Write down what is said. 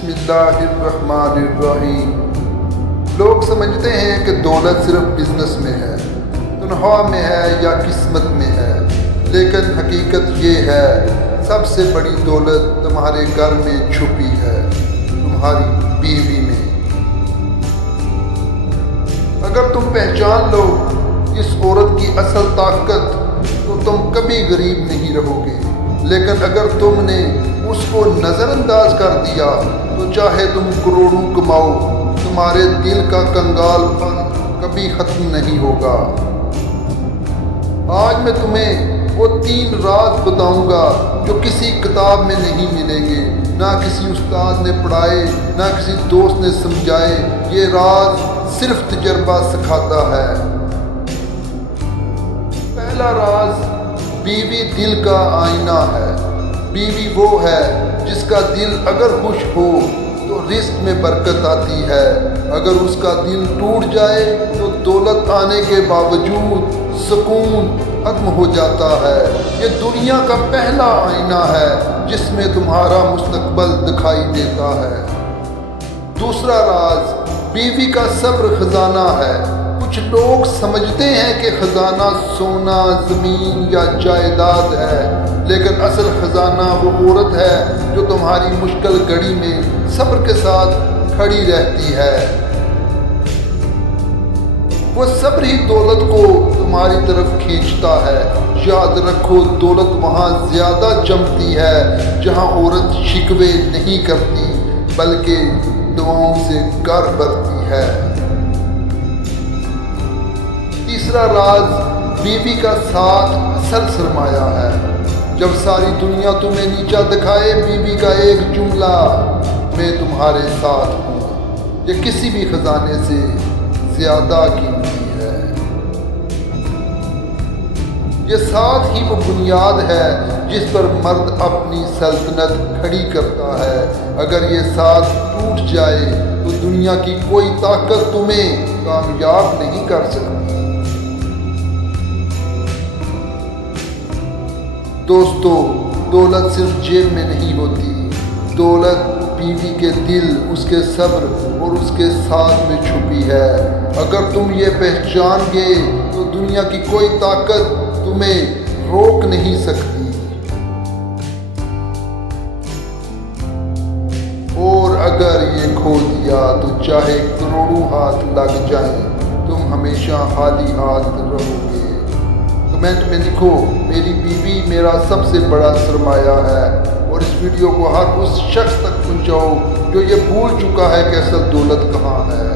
بسم اللہ الرحمن الرحیم۔ لوگ سمجھتے ہیں کہ دولت صرف بزنس میں ہے، تنخواہ میں ہے یا قسمت میں ہے، لیکن حقیقت یہ ہے سب سے بڑی دولت تمہارے گھر میں چھپی ہے، تمہاری بیوی میں۔ اگر تم پہچان لو اس عورت کی اصل طاقت تو تم کبھی غریب نہیں رہو گے، لیکن اگر تم نے اس کو نظر انداز کر دیا تو چاہے تم کروڑوں کماؤ، تمہارے دل کا کنگال پن کبھی ختم نہیں ہوگا۔ آج میں تمہیں وہ 3 راز بتاؤں گا جو کسی کتاب میں نہیں ملیں گے، نہ کسی استاد نے پڑھائے، نہ کسی دوست نے سمجھائے۔ یہ راز صرف تجربہ سکھاتا ہے۔ پہلا راز، بیوی دل کا آئینہ ہے۔ بیوی وہ ہے جس کا دل اگر خوش ہو تو رزق میں برکت آتی ہے، اگر اس کا دل ٹوٹ جائے تو دولت آنے کے باوجود سکون ختم ہو جاتا ہے۔ یہ دنیا کا پہلا آئینہ ہے جس میں تمہارا مستقبل دکھائی دیتا ہے۔ دوسرا راز، بیوی کا صبر خزانہ ہے۔ کچھ لوگ سمجھتے ہیں کہ خزانہ سونا، زمین یا جائیداد ہے، لیکن اصل خزانہ وہ عورت ہے جو تمہاری مشکل گھڑی میں صبر کے ساتھ کھڑی رہتی ہے۔ وہ صبر ہی دولت کو تمہاری طرف کھینچتا ہے۔ یاد رکھو، دولت وہاں زیادہ جمتی ہے جہاں عورت شکوے نہیں کرتی بلکہ دعاؤں سے گھر بھرتی ہے۔ تیسرا راز، بیوی کا ساتھ اصل سرمایہ ہے۔ جب ساری دنیا تمہیں نیچا دکھائے، بیوی کا ایک جملہ، میں تمہارے ساتھ ہوں، یہ کسی بھی خزانے سے زیادہ قیمتی ہے۔ یہ ساتھ ہی وہ بنیاد ہے جس پر مرد اپنی سلطنت کھڑی کرتا ہے۔ اگر یہ ساتھ ٹوٹ جائے تو دنیا کی کوئی طاقت تمہیں کامیاب نہیں کر سکتی۔ دوستو، دولت صرف جیب میں نہیں ہوتی، دولت بیوی کے دل، اس کے صبر اور اس کے ساتھ میں چھپی ہے۔ اگر تم یہ پہچان گے تو دنیا کی کوئی طاقت تمہیں روک نہیں سکتی، اور اگر یہ کھو دیا تو چاہے کروڑوں ہاتھ لگ جائیں، تم ہمیشہ خالی ہاتھ رہو گے۔ کمنٹ میں لکھو، میری بیوی میرا سب سے بڑا سرمایہ ہے، اور اس ویڈیو کو ہر اس شخص تک پہنچاؤ جو یہ بھول چکا ہے کہ اصل دولت کہاں ہے۔